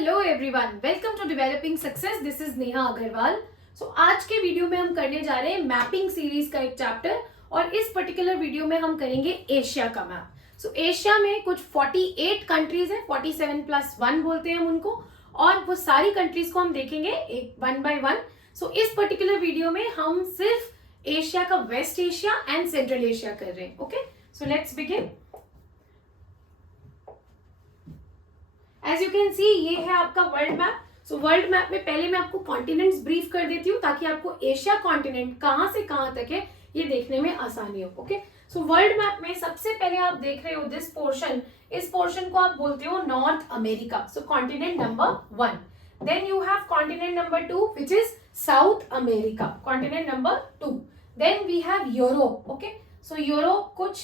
Hello everyone, welcome to developing success. This is Neha Agarwal. आज के video में हम करने जा रहे हैं मैपिंग सीरीज का एक चैप्टर और इस पर्टिकुलर वीडियो में हम करेंगे एशिया का मैप। एशिया में कुछ 48 कंट्रीज है, 47+1 बोलते हैं हम उनको, और वो सारी कंट्रीज को हम देखेंगे एक वन बाय वन। इस पर्टिकुलर वीडियो में हम सिर्फ एशिया का West Asia and Central Asia कर रहे हैं। Okay, so let's begin. As you can see, ये है आपका वर्ल्ड मैप। वर्ल्ड मैप में पहले मैं आपको कॉन्टिनेंट्स ब्रीफ कर देती हूँ ताकि आपको एशिया कॉन्टिनेंट कहाँ से कहाँ तक है ये देखने में आसानी हो। ओके, वर्ल्ड मैप में सबसे पहले आप देख रहे हो दिस पोर्शन, इस पोर्शन को आप बोलते हो North America. Continent number 1। Then you have continent number 2 which is South America, continent number 2। Then we have Europe. Okay, Europe कुछ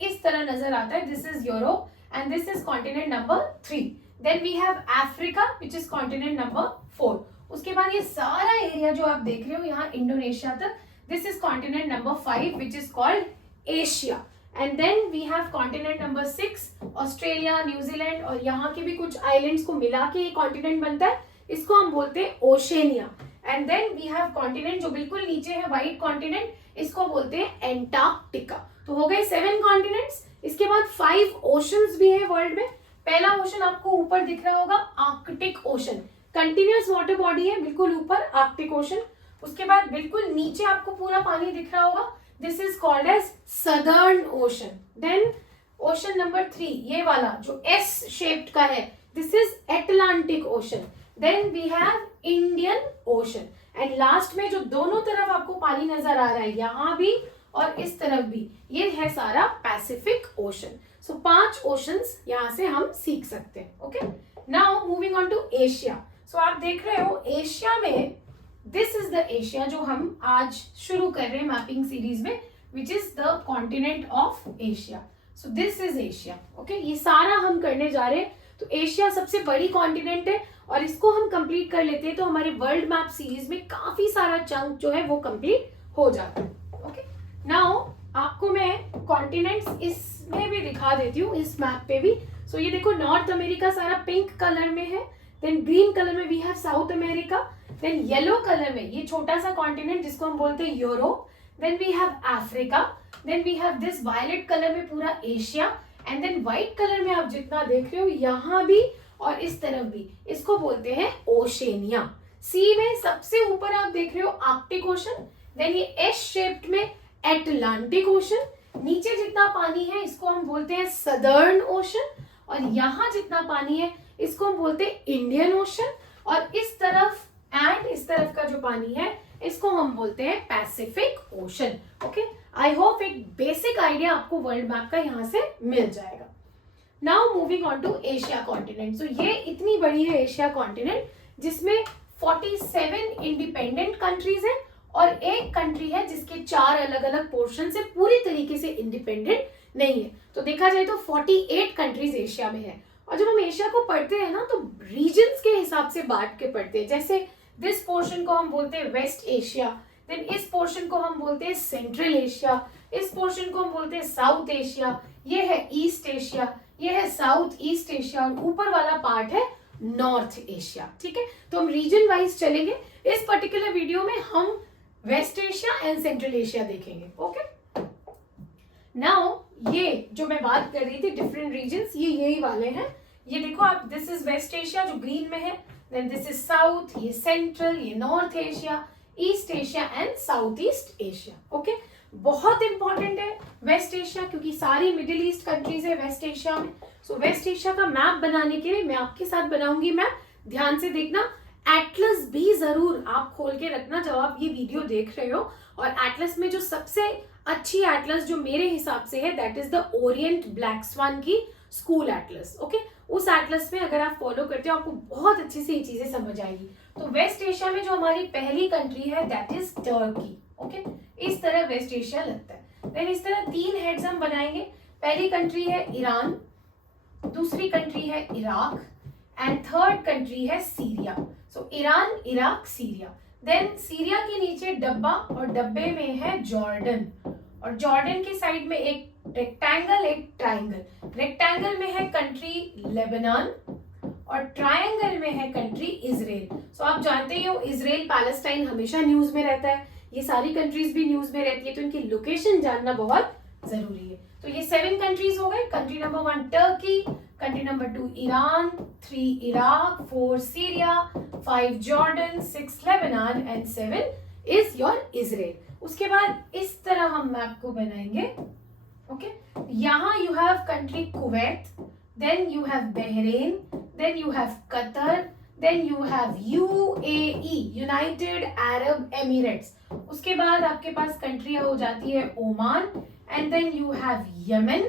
इस तरह नजर आता है, this is Europe and this is continent number 3। Then we have Africa which is continent number 4। उसके बाद ये सारा एरिया जो आप देख रहे हो यहाँ इंडोनेशिया तक, this is continent number 5 which is called Asia. And then we have continent number 6, Australia, New Zealand और यहाँ के भी कुछ आइलैंड्स को मिला के ये कॉन्टिनेंट बनता है, इसको हम बोलते हैं Oceania. And then we have continent जो बिल्कुल नीचे है, व्हाइट कॉन्टिनेंट, इसको बोलते हैं एंटार्क्टिका। तो हो गए 7 कॉन्टिनेंट्स। इसके बाद 5 ओशंस भी है वर्ल्ड में। पहला ओशन आपको ऊपर दिख रहा होगा, Arctic ocean, continuous water body है बिल्कुल ऊपर, आर्कटिक ओशन। उसके बाद बिल्कुल नीचे आपको पूरा पानी दिख रहा होगा, this is called as Southern Ocean. Then ocean number 3, ये वाला जो एस शेप्ड का है, this is Atlantic Ocean. Then we have Indian Ocean and last में जो दोनों तरफ आपको पानी नजर आ रहा है, यहाँ भी और इस तरफ भी, ये है सारा पैसिफिक ओशन। 5 ओशंस यहाँ से हम सीख सकते हैं। Okay, now moving on to Asia. आप देख रहे हो एशिया में, दिस इज द एशिया जो हम आज शुरू कर रहे हैं मैपिंग सीरीज में, which is the continent of Asia. This is Asia. Okay, ये सारा हम करने जा रहे हैं। तो एशिया सबसे बड़ी कॉन्टिनेंट है और इसको हम कंप्लीट कर लेते हैं तो हमारे वर्ल्ड मैप सीरीज में काफी सारा चंक जो है वो कंप्लीट हो जाता है। ओके, नाउ आपको मैं कॉन्टिनेंट्स इसमें भी दिखा देती हूँ, इस मैप पे भी। ये देखो, नॉर्थ अमेरिका सारा पिंक कलर में है। देन ग्रीन कलर में we have South America. Then yellow colour में ये छोटा सा कॉन्टिनेंट जिसको हम बोलते हैं Europe. Then we have Africa. Then we have this violet colour में पूरा Asia. And then white colour में आप जितना देख रहे हो यहाँ भी और इस तरफ भी, इसको बोलते हैं ओशेनिया। सी में सबसे ऊपर आप देख रहे हो आर्कटिक ओशन। देन ये एस शेप्ड में एटलांटिक ओशन। नीचे जितना पानी है इसको हम बोलते हैं सदर्न ओशन और यहाँ जितना पानी है इसको हम बोलते हैं इंडियन ओशन। और इस तरफ एंड इस तरफ का जो पानी है इसको हम बोलते हैं Pacific Ocean. Okay, I hope एक बेसिक आइडिया आपको वर्ल्ड मैप का यहाँ से मिल जाएगा। Now moving on to Asia continent. ये इतनी बड़ी है एशिया कॉन्टिनेंट जिसमें 47 इंडिपेंडेंट कंट्रीज है और एक कंट्री है जिसके 4 अलग अलग पोर्शन से पूरी तरीके से इंडिपेंडेंट नहीं है। तो देखा जाए तो 48 कंट्रीज एशिया में है। और जब हम एशिया को पढ़ते हैं ना तो रीजन्स के हिसाब से बांट के पढ़ते हैं। जैसे दिस पोर्शन को हम बोलते हैं वेस्ट एशिया, देन इस पोर्शन को हम बोलते हैं सेंट्रल एशिया, इस पोर्शन को हम बोलते हैं साउथ एशिया, ये है ईस्ट एशिया, ये है साउथ ईस्ट एशिया और ऊपर वाला पार्ट है नॉर्थ एशिया। ठीक है, तो हम रीजन वाइज चलेंगे। इस पर्टिकुलर वीडियो में हम West Asia and Central Asia देखेंगे। ओके, नाउ ये जो मैं बात कर रही थी डिफरेंट रीजन्स, ये यही वाले हैं। ये देखो आप, दिस इज वेस्ट एशिया जो ग्रीन में है, देन दिस इज साउथ, ये सेंट्रल, ये north Asia, east Asia and south east Asia. Okay, बहुत इंपॉर्टेंट है वेस्ट एशिया क्योंकि सारी मिडिल ईस्ट कंट्रीज है वेस्ट एशिया में। वेस्ट एशिया का मैप बनाने के लिए मैं आपके साथ बनाऊंगी मैप, ध्यान से देखना। एटलस भी जरूर आप खोल के रखना जब आप ये वीडियो देख रहे हो। और एटलस में जो सबसे अच्छी एटलस जो मेरे हिसाब से है, that is the Orient Black Swan की स्कूल एटलस। ओके, उस एटलस में अगर आप फॉलो करते हो आपको बहुत अच्छे से ये चीजें समझ आएगी। तो वेस्ट एशिया में जो हमारी पहली कंट्री है दैट इज टर्की। ओके, इस तरह वेस्ट एशिया लगता है। देन इस तरह 3 हेड्स हम बनाएंगे। पहली कंट्री है ईरान, दूसरी कंट्री है इराक एंड थर्ड कंट्री है Syria. Iran, Iraq, Syria. Then Syria के नीचे डब्बा और डब्बे में है जॉर्डन और जॉर्डन के साइड में एक रेक्टेंगल, एक ट्राइंगल। रेक्टेंगल में है कंट्री लेबनान और ट्रायंगल में है कंट्री इजराइल। सो आप जानते ही हो इजराइल पैलेस्टाइन हमेशा न्यूज में रहता है, ये सारी कंट्रीज भी न्यूज में रहती है, तो इनकी लोकेशन जानना बहुत जरूरी है। तो ये 7 कंट्रीज हो गए। Country number 1 Turkey, country number 2 Iran, 3 Iraq, 4 Syria, 5 Jordan, 6 Lebanon and 7 is your Israel. उसके बाद इस तरह हम मैप को बनाएंगे। ओके, यहाँ you have country Kuwait, then you have Bahrain, then you have Qatar, then you have UAE, United Arab Emirates. उसके बाद आपके पास कंट्री हो जाती है Oman, and then you have Yemen,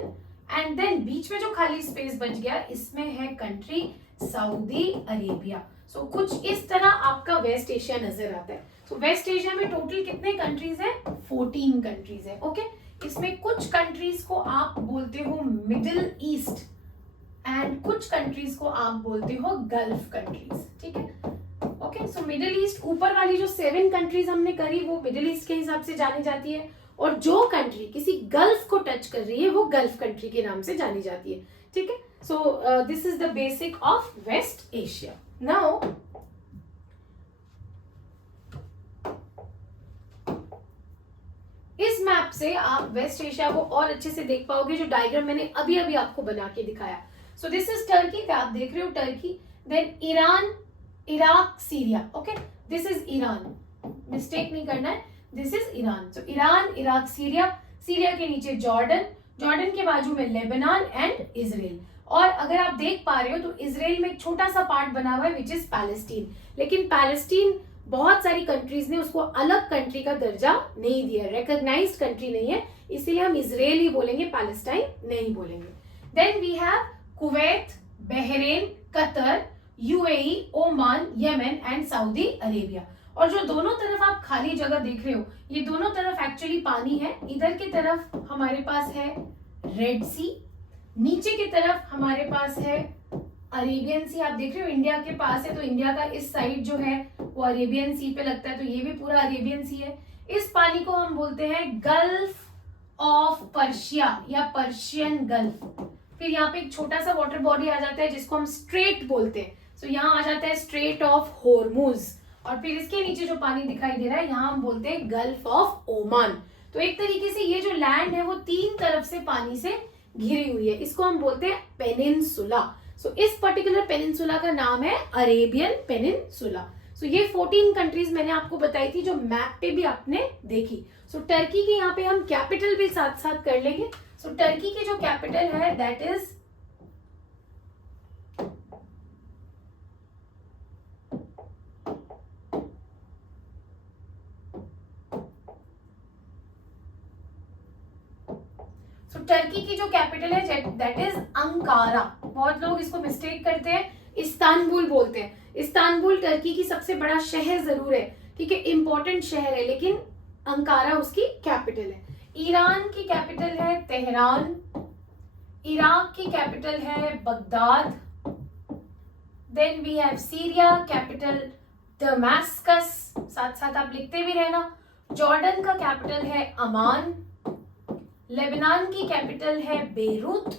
and then बीच में जो खाली स्पेस बच गया इसमें है कंट्री सऊदी अरेबिया। सो कुछ इस तरह आपका वेस्ट एशिया नजर आता है। सो वेस्ट एशिया में टोटल कितने कंट्रीज है? 14 कंट्रीज है। ओके, इसमें कुछ कंट्रीज को आप बोलते हो मिडिल ईस्ट एंड कुछ कंट्रीज को आप बोलते हो गल्फ कंट्रीज। ठीक है, ओके। सो मिडिल ईस्ट, ऊपर वाली जो 7 कंट्रीज हमने करी वो मिडिल ईस्ट के हिसाब से जानी जाती है, और जो कंट्री किसी गल्फ को टच कर रही है वो गल्फ कंट्री के नाम से जानी जाती है। ठीक है, so this is the basic of West Asia. Now इस मैप से आप वेस्ट एशिया को और अच्छे से देख पाओगे, जो डायग्राम मैंने अभी अभी आपको बना के दिखाया। सो दिस इज टर्की, आप देख रहे हो Turkey, then Iran, Iraq, Syria. Okay, this is Iran, mistake नहीं करना है, this is Iran. So Iran, Iraq, Syria, Syria के नीचे जॉर्डन, जॉर्डन के बाजू में लेबनान एंड इजराइल। और अगर आप देख पा रहे हो तो इजराइल में एक छोटा सा पार्ट बना हुआ है विच इज पैलेस्टीन, लेकिन पैलेस्टीन बहुत सारी कंट्रीज ने उसको अलग कंट्री का दर्जा नहीं दिया, रिकॉग्नाइज्ड कंट्री नहीं है, इसीलिए हम इजराइल ही बोलेंगे, पैलेस्टाइन नहीं बोलेंगे। Then we have Kuwait, Bahrain, Qatar, UAE, Oman, Yemen and Saudi Arabia. और जो दोनों तरफ आप खाली जगह देख रहे हो, ये दोनों तरफ एक्चुअली पानी है। इधर की तरफ हमारे पास है रेड सी, नीचे की तरफ हमारे पास है अरेबियन सी। आप देख रहे हो इंडिया के पास है, तो इंडिया का इस साइड जो है वो अरेबियन सी पे लगता है, तो ये भी पूरा अरेबियन सी है। इस पानी को हम बोलते हैं गल्फ ऑफ पर्शिया या पर्शियन गल्फ। फिर यहाँ पे एक छोटा सा वाटर बॉडी आ जाता है जिसको हम स्ट्रेट बोलते हैं। सो यहाँ आ जाता है स्ट्रेट ऑफ होर्मुज, और फिर इसके नीचे जो पानी दिखाई दे रहा है यहाँ हम बोलते हैं गल्फ ऑफ ओमान। तो एक तरीके से ये जो लैंड है वो 3 तरफ से पानी से घिरी हुई है, इसको हम बोलते हैं पेनिनसुला। सो इस पर्टिकुलर पेनिनसुला का नाम है अरेबियन पेनिनसुला। सो ये 14 कंट्रीज मैंने आपको बताई थी जो मैप पे भी आपने देखी। सो टर्की की यहाँ पे हम कैपिटल भी साथ साथ कर लेंगे। सो टर्की की जो कैपिटल है दैट इज टर्की की जो कैपिटल है दैट इज अंकारा। बहुत लोग इसको मिस्टेक करते हैं, इस्तांबुल बोलते हैं। इस्तांबुल टर्की की सबसे बड़ा शहर जरूर है, ठीक है, इंपॉर्टेंट शहर है, लेकिन अंकारा उसकी कैपिटल है। ईरान की कैपिटल है तेहरान, इराक की कैपिटल है Baghdad, then we have Syria capital Damascus, साथ साथ आप लिखते भी रहना। जॉर्डन का कैपिटल है अमान, लेबनान की कैपिटल है बेरूत,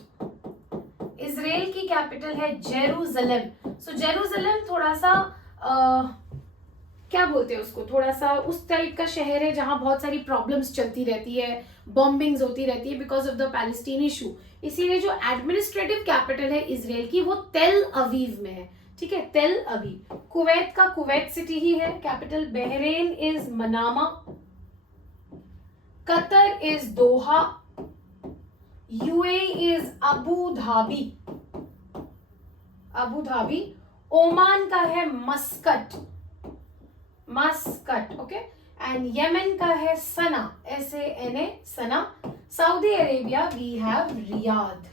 इजराइल की कैपिटल है जेरूसलम। सो जेरूसलम थोड़ा सा क्या बोलते हैं उसको, थोड़ा सा उस टाइप का शहर है जहां बहुत सारी प्रॉब्लम्स चलती रहती है, बॉम्बिंग्स होती रहती है because of the Palestine issue, इसीलिए जो एडमिनिस्ट्रेटिव कैपिटल है इजराइल की वो तेल अवीव में है। ठीक है, तेल अवीव। कुवैत का कुवैत सिटी ही है capital. Bahrain is Manama, Qatar is Doha, UAE is Abu Dhabi, Abu Dhabi. Oman का है Muscat, Muscat, okay, and Yemen का है Sanaa, SANA, Sanaa. Saudi Arabia we have Riyadh,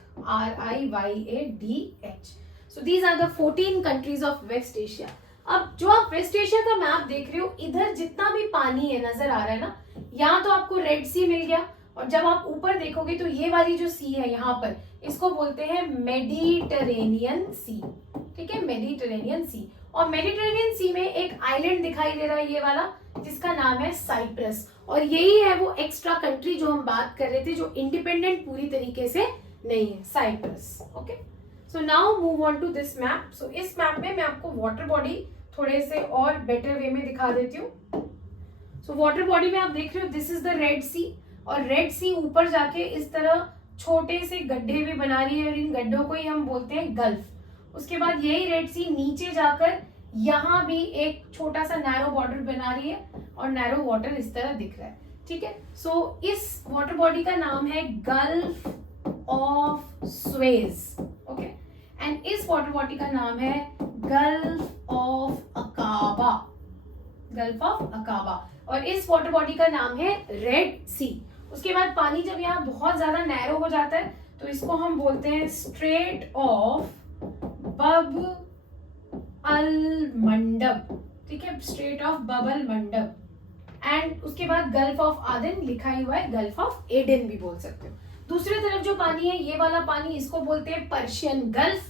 RIYADH। So these are the 14 countries of West Asia. अब जो आप waste Asia का map देख रहे हो, इधर जितना भी पानी है नजर आ रहा है ना, यहाँ तो आपको रेड सी मिल गया, और जब आप ऊपर देखोगे तो ये वाली जो सी है यहाँ पर, इसको बोलते हैं मेडिटेरेनियन सी। ठीक है, मेडिटेरेनियन सी। और मेडिटेरेनियन सी में एक आइलैंड दिखाई दे रहा है ये वाला, जिसका नाम है साइप्रस, और यही है वो एक्स्ट्रा कंट्री जो हम बात कर रहे थे जो इंडिपेंडेंट पूरी तरीके से नहीं है, Cyprus. Okay, so now move on to this map. सो इस मैप में मैं आपको वाटर बॉडी थोड़े से और बेटर वे में दिखा देती हूँ. सो वाटर बॉडी में आप देख रहे हो दिस इज द रेड सी, और रेड सी ऊपर जाके इस तरह छोटे से गड्ढे भी बना रही है और इन गड्ढों को ही हम बोलते हैं गल्फ. उसके बाद यही रेड सी नीचे जाकर यहाँ भी एक छोटा सा नैरो बॉर्डर बना रही है और नैरो वाटर इस तरह दिख रहा है. ठीक है. सो इस वाटर बॉडी का नाम है gulf of Suez. Okay. And इस वाटर बॉडी का नाम है gulf of Aqaba. Gulf of Aqaba. और इस वाटर बॉडी का नाम है रेड सी. उसके बाद पानी जब यहाँ बहुत ज्यादा नैरो हो जाता है तो इसको हम बोलते हैं स्ट्रेट ऑफ बब अल मंडब. ठीक है. Strait of Bab el Mandeb. And उसके बाद गल्फ ऑफ आदन लिखा ही हुआ है, गल्फ ऑफ एडन भी बोल सकते हो. दूसरी तरफ जो पानी है ये वाला पानी, इसको बोलते हैं पर्शियन गल्फ.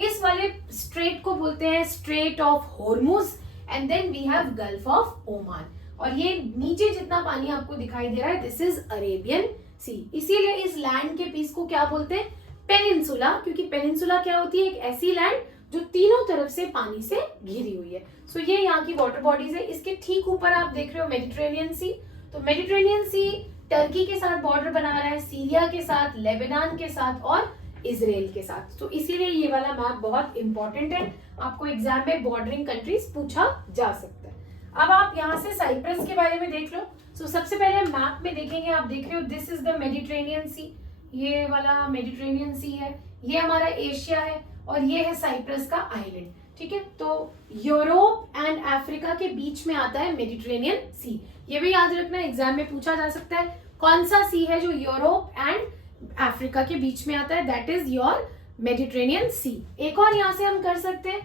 इस वाले स्ट्रेट को बोलते हैं strait of Hormuz. And then we have Gulf of Oman. और ये नीचे जितना पानी आपको दिखाई दे रहा है दिस इज अरेबियन सी. इसीलिए इस लैंड के पीस को क्या बोलते हैं? पेनिनसुला. क्योंकि पेनिनसुला क्या होती है? एक ऐसी लैंड जो तीनों तरफ से पानी से घिरी हुई है. सो ये यहाँ की वाटर बॉडीज है. इसके ठीक ऊपर आप देख रहे हो मेडिटेरेनियन सी. तो मेडिटेरेनियन सी टर्की के साथ बॉर्डर बना रहा है, सीरिया के साथ, लेबनान के साथ और इजराइल के साथ. तो इसीलिए ये वाला मैप बहुत इंपॉर्टेंट है. आपको एग्जाम में बॉर्डरिंग कंट्रीज पूछा जा सकता है. अब आप यहाँ से साइप्रस के बारे में देख लो. सो सबसे पहले मैप में देखेंगे, आप देख रहे हो दिस इज द मेडिटेरेनियन सी. ये वाला मेडिटेरेनियन सी है, ये हमारा एशिया है और ये है साइप्रस का आइलैंड. ठीक है. तो यूरोप एंड अफ्रीका के बीच में आता है मेडिटेरेनियन सी. ये भी याद रखना, एग्जाम में पूछा जा सकता है कौन सा सी है जो यूरोप एंड अफ्रीका के बीच में आता है. दैट इज योर मेडिटेरेनियन सी. एक और यहाँ से हम कर सकते हैं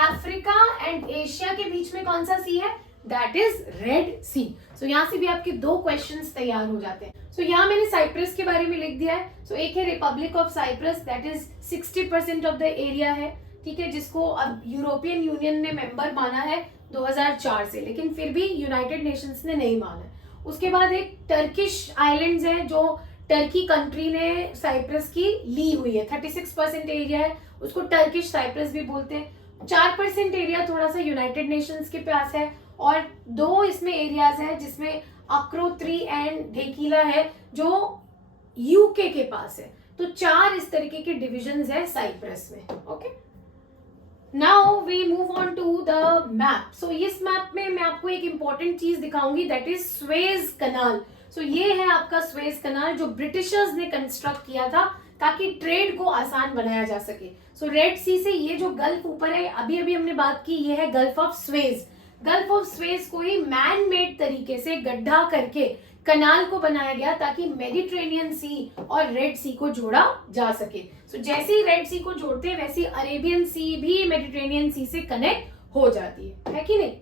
अफ्रीका एंड एशिया के बीच में कौन सा सी है? दैट इज रेड सी. सो यहाँ से भी आपके दो क्वेश्चंस तैयार हो जाते हैं. सो यहाँ मैंने साइप्रस के बारे में लिख दिया है. सो एक है Republic of Cyprus, that is 60% of the area है. ठीक है. जिसको अब यूरोपियन यूनियन ने मेंबर माना है 2004 से, लेकिन फिर भी यूनाइटेड नेशंस ने नहीं माना. उसके बाद एक टर्किश आइलैंड्स है जो टर्की कंट्री ने साइप्रस की ली हुई है. 36% एरिया है, उसको टर्किश साइप्रस भी बोलते हैं. 4% एरिया थोड़ा सा यूनाइटेड नेशंस के पास है और दो इसमें एरियाज है जिसमें अक्रोत्री एंड ढेकीला है जो यूके के पास है. तो 4 इस तरीके के डिविजन्स है साइप्रस में. Okay. Now we move on to the map. सो इस मैप में मैं आपको एक इंपॉर्टेंट चीज दिखाऊंगी, that is Suez canal. So ये है आपका स्वेज कनाल जो ब्रिटिशर्स ने कंस्ट्रक्ट किया था ताकि ट्रेड को आसान बनाया जा सके. सो रेड सी से ये जो गल्फ ऊपर है, अभी अभी हमने बात की, ये है gulf of Suez. Gulf of Suez को ही मैन मेड तरीके से गड्ढा करके कनाल को बनाया गया ताकि मेडिटेरेनियन सी और रेड सी को जोड़ा जा सके. सो जैसे ही रेड सी को जोड़ते हैं वैसे अरेबियन सी भी मेडिटेरेनियन सी से कनेक्ट हो जाती है कि नहीं.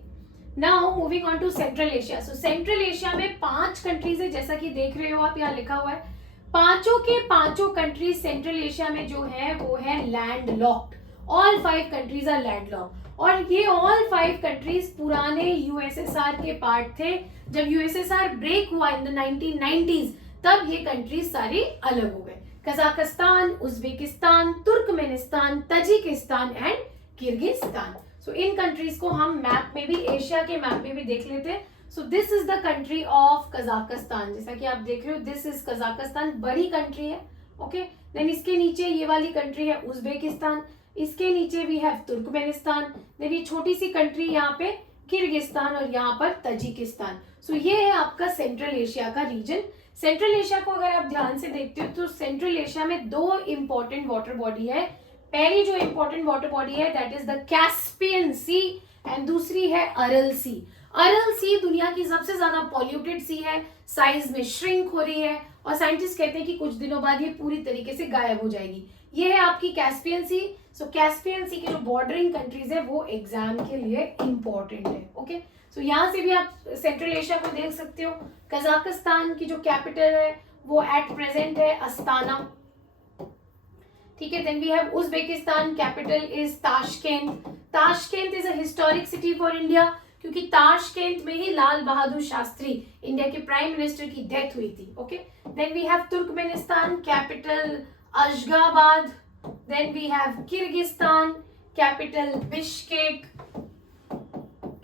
Now moving on to Central Asia. So Central Asia में 5 कंट्रीज है, जैसा कि देख रहे हो आप, यहाँ लिखा हुआ है. पांचों के पांचों कंट्रीज सेंट्रल एशिया में जो है वो है landlocked. All 5 countries are landlocked. और ये ऑल 5 कंट्रीज पुराने यूएसएसआर के पार्ट थे. जब यूएसएसआर ब्रेक हुआ इन द 1990s तब ये कंट्रीज सारे अलग हो गए. Kazakhstan, Uzbekistan, Turkmenistan, Tajikistan and Kyrgyzstan. So in countries को हम मैप में भी, एशिया के मैप में भी देख लेते हैं. सो this is the country of Kazakhstan. जैसा कि आप देख रहे हो दिस इज कजाकिस्तान. बड़ी कंट्री है. ओके. देन इसके नीचे ये वाली कंट्री है उज्बेकिस्तान. इसके नीचे भी है तुर्कमेनिस्तान. देन ये छोटी सी कंट्री यहाँ पे किर्गिस्तान और यहाँ पर तजिकिस्तान. सो ये है आपका सेंट्रल एशिया का रीजन. सेंट्रल एशिया को अगर आप ध्यान से देखते हो तो सेंट्रल एशिया में 2 इंपॉर्टेंट वाटर बॉडी है. पहली जो इंपॉर्टेंट वाटर बॉडी है that is the Caspian sea and दूसरी है अरल सी. अरल सी दुनिया की सबसे ज्यादा पॉल्यूटेड सी है, साइज में श्रिंक हो रही है और साइंटिस्ट कहते हैं कि कुछ दिनों बाद ये पूरी तरीके से गायब हो जाएगी. ये है आपकी कैस्पियन सी. सो कैस्पियन सी के जो बॉर्डरिंग कंट्रीज है वो एग्जाम के लिए इंपॉर्टेंट है. ओके. सो यहाँ से भी आप सेंट्रल एशिया को देख सकते हो. कजाकिस्तान की जो कैपिटल है वो एट प्रेजेंट है अस्ताना. ठीक है. Then we have Uzbekistan, capital is Tashkent. Tashkent is a historic city for India क्योंकि ताशकेंट में ही लाल बहादुर शास्त्री इंडिया के प्राइम मिनिस्टर की डेथ हुई थी. Okay. Then we have Turkmenistan, capital Ashgabat. Then we have Kyrgyzstan, capital Bishkek.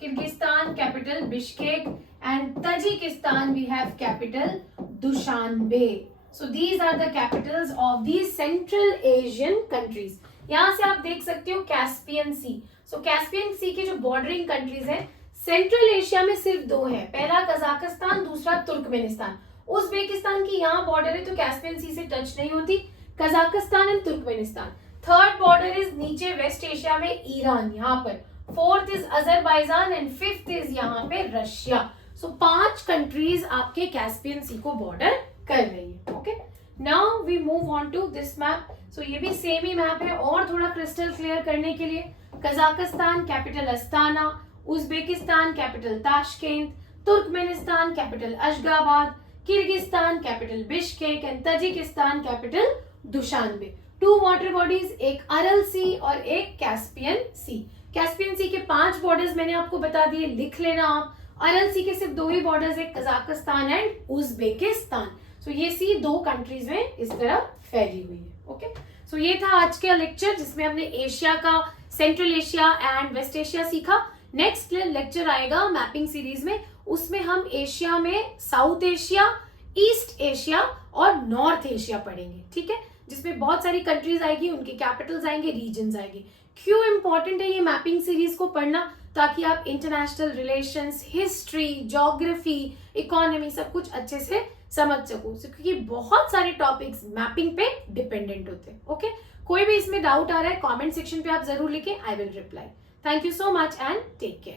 Kyrgyzstan, capital Bishkek. And Tajikistan, we have capital Dushanbe. So these are the capitals of these Central Asian countries. यहाँ से आप देख सकते हो Caspian सी. सो Caspian सी के जो bordering countries है central Asia में सिर्फ दो है. पहला कजाकिस्तान, दूसरा तुर्कमेनिस्तान. उज्बेकिस्तान की यहाँ बॉर्डर है तो कैस्पियन सी से टच नहीं होती. Kazakhstan and Turkmenistan. Third border is नीचे वेस्ट एशिया में ईरान यहाँ पर. Fourth is Azerbaijan and fifth is यहाँ पे रशिया. सो 5 कंट्रीज आपके कैस्पियन सी को बॉर्डर कर रही है. Okay, now we move on to this map. So ये भी सेम ही मैप है और थोड़ा क्रिस्टल क्लियर करने के लिए. Kazakhstan capital Astana, Uzbekistan capital Tashkent, Turkmenistan capital Ashgabat, Kyrgyzstan capital Bishkek and Tajikistan capital Dushanbe. 2 water bodies, एक Aral सी और एक कैस्पियन सी. कैस्पियन सी के 5 बॉर्डर्स मैंने आपको बता दिए, लिख लेना आप. अरल सी के सिर्फ 2 ही बॉर्डर्स है, कजाकिस्तान एंड उज्बेकिस्तान. सो ये सी 2 कंट्रीज में इस तरह फैली हुई है. ओके, सो ये था आज का लेक्चर जिसमें हमने एशिया का, central Asia and west Asia सीखा. नेक्स्ट लेक्चर आएगा मैपिंग सीरीज में, उसमें हम एशिया में साउथ एशिया, ईस्ट एशिया और नॉर्थ एशिया पढ़ेंगे. ठीक है, जिसमें बहुत सारी कंट्रीज आएगी, उनके कैपिटल्स आएंगे, रीजन्स आएंगे. क्यों इंपॉर्टेंट है ये मैपिंग सीरीज को पढ़ना? ताकि आप international relations, history, geography, economy सब कुछ अच्छे से समझ सको, क्योंकि बहुत सारे टॉपिक्स मैपिंग पे डिपेंडेंट होते हैं. ओके, कोई भी इसमें डाउट आ रहा है कमेंट सेक्शन पे आप जरूर लिखें, I will reply. Thank you so much and take care.